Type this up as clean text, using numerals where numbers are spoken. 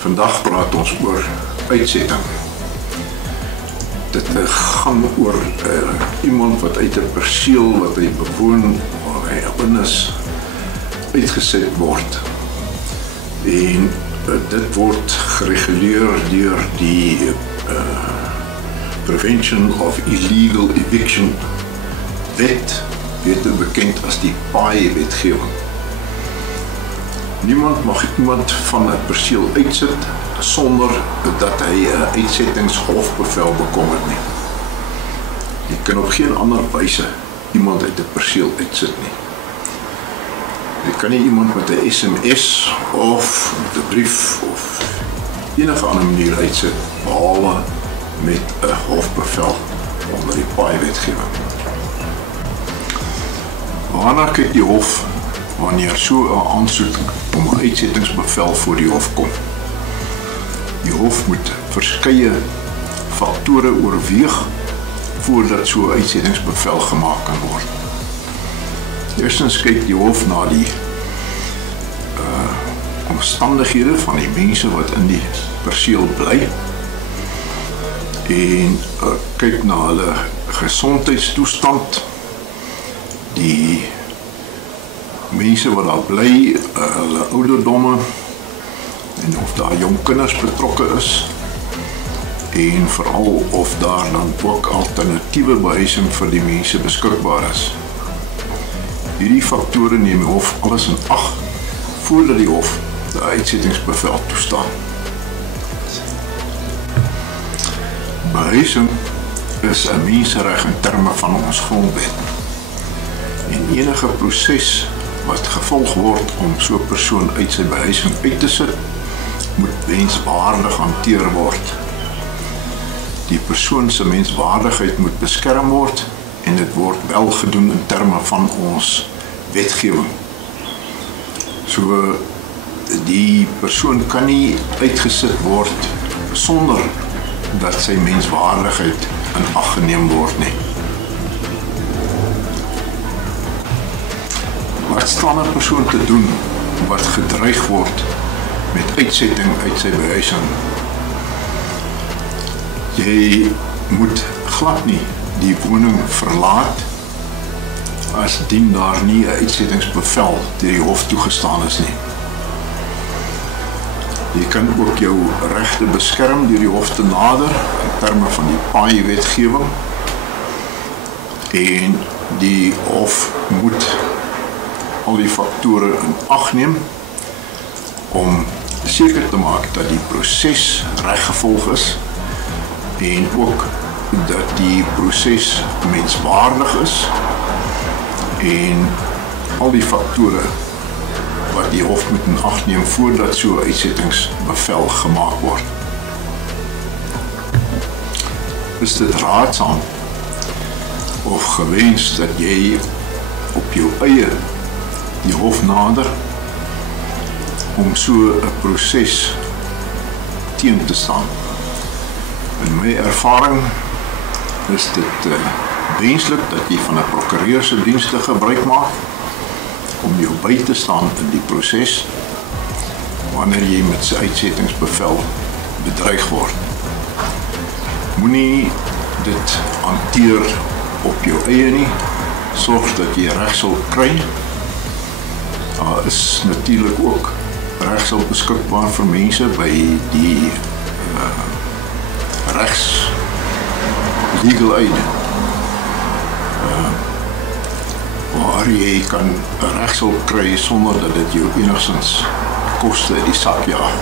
Vandag praat ons oor uitsetting. Dit gaan oor iemand wat uit 'n perseel wat hy bewoon, waar hy in is, uitgeset word. En dit word gereguleer deur die Prevention of Illegal Eviction wet, beter bekend as die PAI-wetgewing. Niemand mag iemand van 'n perseel uitsit sonder dat hy 'n uitsettingshofbevel bekom het nie. Jy kan op geen ander wyse iemand uit 'n perseel uitsit nie. Jy kan nie iemand met 'n SMS of met 'n brief of enige ander manier uitsit behalwe met 'n hofbevel onder die PAI-wetgewing. Waarna kyk die hof wanneer so 'n aansoek om 'n uitsettingsbevel voor die hof kom? Die hof moet verskeie faktore oorweeg voordat so 'n uitsettingsbevel gemaak kan word. Eerstens kyk die hof na die omstandighede van die mense wat in die perseel bly en kyk na hulle gesondheidstoestand, die mense wat daar bly, hulle ouderdomme en of daar jong kinders betrokke is en veral of daar dan ook alternatiewe behuising vir die mense beskikbaar is. Hierdie faktore neem die hof alles in ag voordat die hof die uitsettingsbevel toestaan. Behuising is 'n mensereg in terme van ons grondwet. En enige proses wat gevolg word om so 'n persoon uit sy behuising uit te sit, moet menswaardig hanteer word. Die persoon se menswaardigheid moet beskerm word en dit word wel gedoen in terme van ons wetgewing. So die persoon kan nie uitgesit word sonder dat sy menswaardigheid in ag geneem word nie. Wat staan 'n persoon te doen wat gedreig word met uitsetting uit sy behuising? Jy moet glad nie die woning verlaat as dien daar nie 'n uitsettingsbevel deur die hof toegestaan is nie. Jy kan ook jou regte beskerm deur die hof te nader in terme van die PAI-wetgewing en die hof moet al die faktore in ag neem om seker te maak dat die proses reg gevolg is en ook dat die proses menswaardig is en al die faktore wat die hof moet in ag neem voordat so 'n uitsettingsbevel gemaak word. Is dit raadsaam of gewens dat jy op jou eie die hof nader om so 'n proses teen te staan? In my ervaring is dit wenslik dat jy van 'n prokureur se dienste gebruik maak om jou by te staan in die proses wanneer jy met sy uitsettingsbevel bedreig word. Moenie dit hanteer op jou eie nie, sorg dat jy regshulp kry. Daar is natuurlik ook regshulp beskikbaar vir mense by die regs legal aid waar jy kan regshulp kry sonder dat dit jou enigstens koste uit die sak jaag.